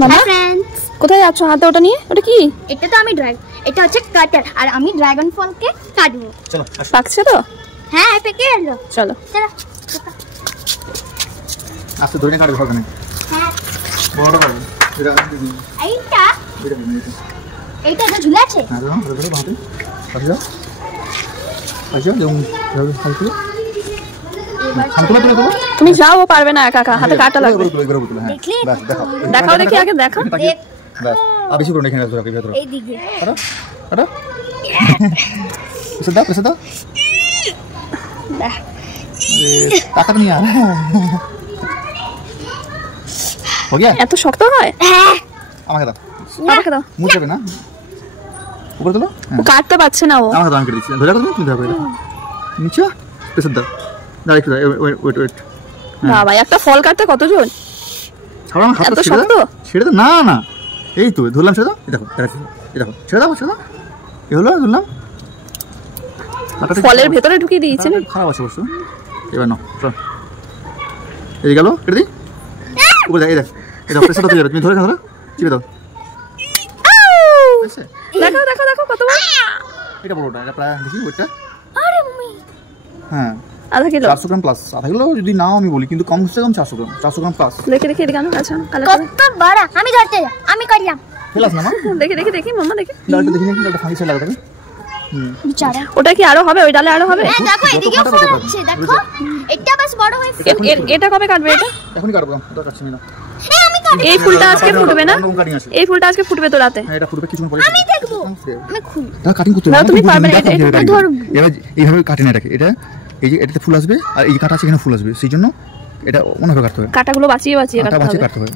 মামা फ्रेंड्स কোথায় যাচ্ছ হাতে ওটা নিয়ে? ওটা কি? এটা তো আমি এটা হচ্ছে কাটার আর আমি ড্রাগন ফলকে কাটবো। চলো পাকছে তো? হ্যাঁ পেকে এলো। চলো চলো আস্তে ধরে কাটবে হবে না। হ্যাঁ বড়টা পাবে এইটা তো ঝুলে আছে। হ্যাঁ ধরে ধরে বাঁধে আসো আসো যেমন হালকা তুমি যাও ও পারবে না একা একা হাতে কাটা লাগবে। দেখাও দেখি আগে দেখা। আর বেশি করে এখানে ধরে ভেতরে এই দিকে আরে আরে এসে দাও अरे ताकत नहीं आ रहा है हो गया এত শক্ত হয়? হ্যাঁ আমাকে দাও আমাকে দাও মুখ যাবে না উপরে তোলো ও কাটতে পারছে না ও আমাকে দাও আমি কেটে দিচ্ছি ধরে রাখো তুমি ধরে রাখো নিচে পেছন দাও দাঁড়িয়ে একটু ওয়েট বাবা একটা ফল কাটতে কতজন ছাড়ো না হাত ছেড়ে দাও না না এই তো ধরলাম ছেড়ে দাও এই দেখো ছেড়ে দাও এই হলো ধরলাম ফলের ভেতরে ঢুকিয়ে দিয়েছে না খারাপ আছে অবশ্য এবার নাও চল এই গেল কেটে দিই উপরে যাই দেখ এটা প্রেসারটা তুই তুমি ধরে চিপে দাও দেখো কত বড় এটা বড়টা এটা প্রায় দেখি ওইটা আরে মাম্মি হ্যাঁ আধা কিলো 400 গ্রাম প্লাস আধা কিলো যদি নাও আমি বলি কিন্তু কম থেকে কম 400 গ্রাম প্লাস দেখে এদিকে আনো আচ্ছা কত বড় আমি ধরতে যা আমি করলাম ফেলাস না মা দেখি মাম্মা দেখি ডালটা দেখি না ডালটা ফাঁকি ছেড়ে লাগবে বিচারা ওটা কি আরো হবে ওই ডালে আরো হবে হ্যাঁ দেখো এদিকে ফল আছে দেখো এটা বাস বড় হয়ে এটা কবে কাটবে এটা এখনই কাটবো তো কাটছি না আমি কাটবো এই ফুলটা আজকে ফুটবে না এই ফুলটা আজকে ফুটবে তো রাতে হ্যাঁ এটা ফুটবে কিছুক্ষণ পরে আমি দেখবো আমি খুল দাও কাটিং করতে দাও তুমি পারবে না এটা ধর এবার এইভাবে কাটে না এটাকে এটা এই যে এটাতে ফুল আসবে আর এই যে কাটা আছে এখানে ফুল আসবে সেইজন্য এটা অন্যভাবে কাটতে হবে কাটাগুলো বাঁচিয়ে কাটতে হবে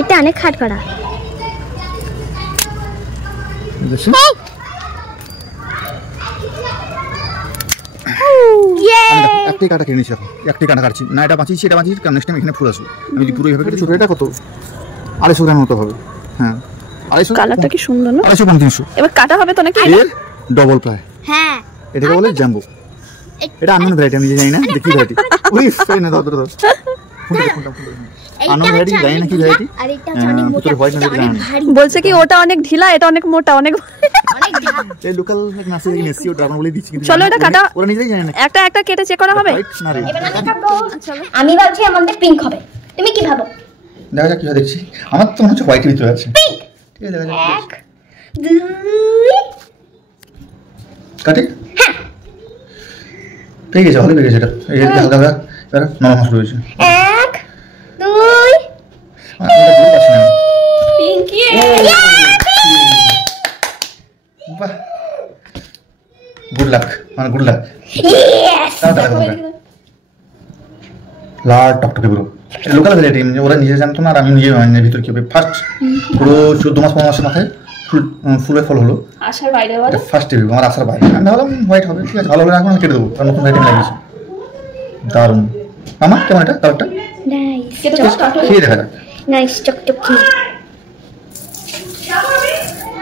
এটা অনেক খাট করা দেখছো একটাই কাটা কিনেছি একটাই কাটা কাটছি না এটা বাঁচিয়েছি এটা বাঁচিয়েছি কারণ নেক্সট টাইম এখানে ফুল আসবে আমি যদি পুরো এইভাবে কেটে ছোটো এটা কত 250 গ্রাম মতো হবে হ্যাঁ 250 কালারটা কি সুন্দর না 250 এবার কাটা হবে তো নাকি এর ডবল প্রায় হ্যাঁ এটাকে বলে জাম্বো এটা আনন্দ ভ্যারাইটি আমি জানি না দেখি ভ্যারাইটি ওই ফেন না ধর আনন্দ ভ্যারাইটি জানি না কি ভ্যারাইটি আর এটা অনেক মোটা অনেক ভারী বলছে কি ওটা অনেক ঢিলা এটা অনেক মোটা অনেক এই লোকাল নার্সারি থেকে নেসি ও ড্রাগন বলে দিচ্ছি কিন্তু চলো এটা কাটা ওরা নিজেই জানে না একটা কেটে চেক করা হবে এবার আমি কাটবো আমি ভাবছি আমাদের পিঙ্ক হবে তুমি কি ভাবো দেখা যাক কি হয় দেখছি আমার তো মনে হচ্ছে হোয়াইট ভিতরে আছে পিঙ্ক ঠিক আছে দেখা যাক 1 2 কাটে হ্যাঁ পেয়ে গেছে ভালো পেয়ে গেছে এটা এই হালকা হালকা এবার নরম শুরু হয়েছে 1 2 পিঙ্কি বাহ গুড লাক মানে গুড লাক ইয়েস লাল টকটকে পুরো লোকাল ভ্যারাইটি ওরা নিজে জানতো না আর আমি নিজে জানি ভিতর কি হবে ফার্স্ট পুরো 14 মাস 15 মাসের মাথায় ফুলে ফল হলো আসার বাইরে বলো ফার্স্ট রিভিউ আমার আসার বাইরে আমি ভাবলাম হোয়াইট হবে ঠিক আছে ভালো হলে এখন কেটে দেবো কারণ নতুন ভ্যারাইটি লাগিয়েছে দারুণ আমার কেমন এটা কালারটা নাইস খেয়ে দেখা যাক নাইস চকচকে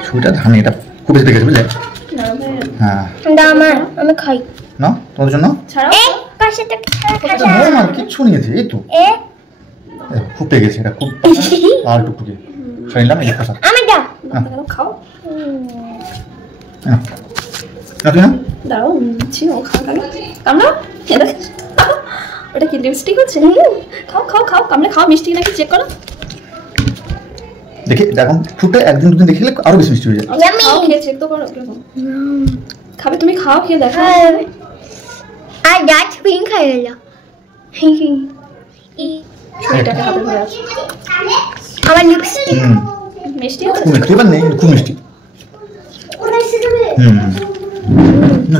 ছুটা ধানে এটা খুব বেশি দেখেছে বুঝলে হ্যাঁ দামা আমি খাই না তোমাদের জন্য এই পাশেটা খাসা নরমাল কিচ্ছু নিয়েছে এই তো খুব পেয়ে গেছে এটা খুব আর টুকটুকি শুনলাম এই কথা আমি দাও খাও না তুই না দাঁড়াও ও কামড়া ওটা কি লিপস্টিক হচ্ছে খাও কামড়ে খাও মিষ্টি নাকি চেক করো দেখি এখন ফুটটা একদিন দুদিন দেখলে আরো বেশি মিষ্টি হয়ে যায় খাও খেয়ে চেক তো করো খাবে তুমি খাও খেয়ে দেখো আর ডার্ক পিঙ্ক হয়ে গেল এটাকে হাতে ধরে আছে আমার লিপস্টিক মিষ্টি আছে খুব মিষ্টি বা নেই খুব মিষ্টি না